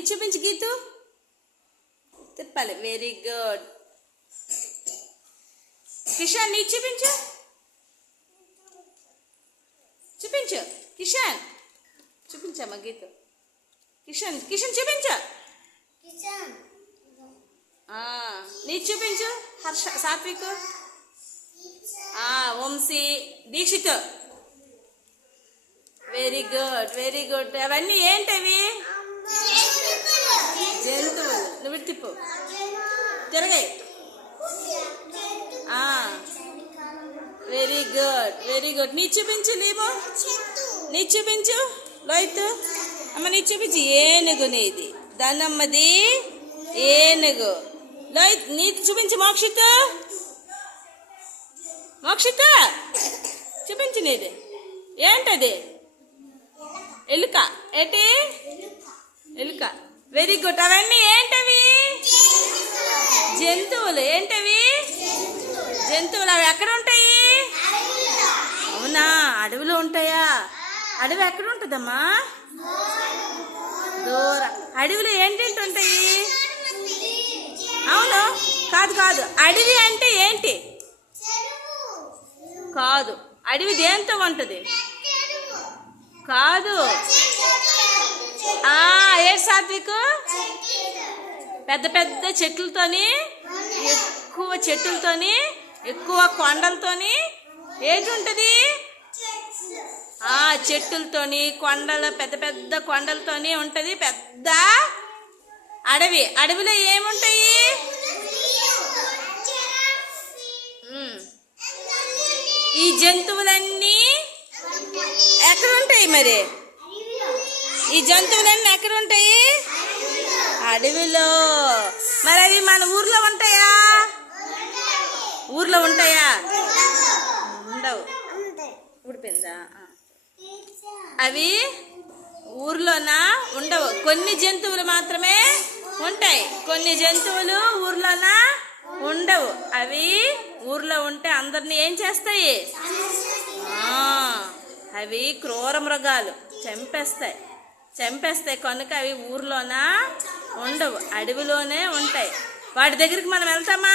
నీ చూపించు గీతు. తిప్పాలి. Very good. కిషాన్ నీ చూపించు. చూపించు కిషాన్. చూపించమ్మా గీతు. కిషన్ చూపించు. నీ చూపించు. Harsha, Satvik, Vamshi, Dikshit. Very good, very good. అవన్నీ ఏంటవి? జంతువులు. నువ్వు తిప్పు, తిరగాయి. Very good, very good. నీ చూపించు లీమో. నీ చూపించు లోహిత్. అమ్మ నీ చూపించు. ఏనుగు నీది. దానమ్మది ఏనుగు. లోహిత్ నీ చూపించు. మోక్షిత, మోక్షిత చూపించు నీది. ఏంటది? ఎలుక. ఏంటి? ఎలుక. Very good. అవన్నీ ఏంటవి? జంతువులు. ఏంటవి? జంతువులు. అవి ఎక్కడ ఉంటాయి? అవునా, అడవిలో ఉంటాయా? అడవి ఎక్కడ ఉంటుందమ్మా? దూరం. అడవిలో ఏంటంటే ఉంటాయి? అవును. కాదు కాదు, అడవి అంటే ఏంటి? కాదు, అడవి దేంతో ఉంటుంది? కాదు. ఏ సాత్విక్? పెద్ద పెద్ద చెట్లతోని, ఎక్కువ చెట్లతోని, ఎక్కువ కొండలతోని ఏంటి ఉంటుంది? చెట్టులతోని, కొండల, పెద్ద పెద్ద కొండలతోని ఉంటుంది పెద్ద అడవి. అడవిలో ఏముంటాయి? ఈ జంతువులన్నీ ఎక్కడ ఉంటాయి మరి? ఈ జంతువులన్నీ ఎక్కడ ఉంటాయి? అడవిలో. మరి అవి మన ఊర్లో ఉంటాయా? ఊర్లో ఉంటాయా? ఉండవు. ఊడిపోయిందా? అవి ఊర్లోనా ఉండవు. కొన్ని జంతువులు మాత్రమే ఉంటాయి. కొన్ని జంతువులు ఊర్లోనా ఉండవు. అవి ఊర్లో ఉంటే అందరిని ఏం చేస్తాయి? అవి క్రూర మృగాలు. చంపేస్తాయి కనుక అవి ఊర్లోనా ఉండవు, అడవిలోనే ఉంటాయి. వాటి దగ్గరికి మనం వెళ్తామా?